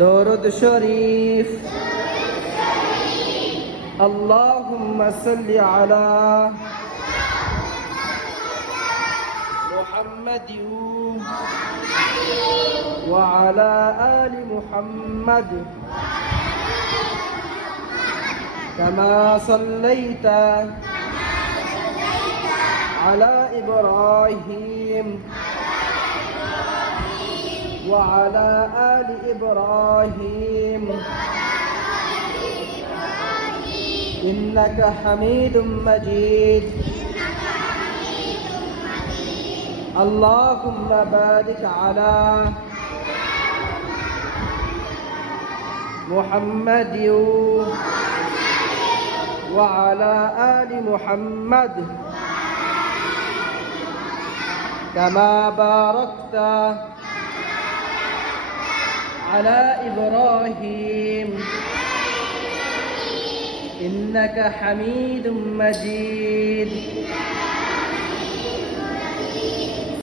درود شريف. اللهم صل على محمد وعلى آل محمد كما صليت على إبراهيم وعلى آل إبراهيم إنك حميد مجيد. اللهم بارك على محمد وعلى آل محمد كما باركت على إبراهيم إنك حميد مجيد.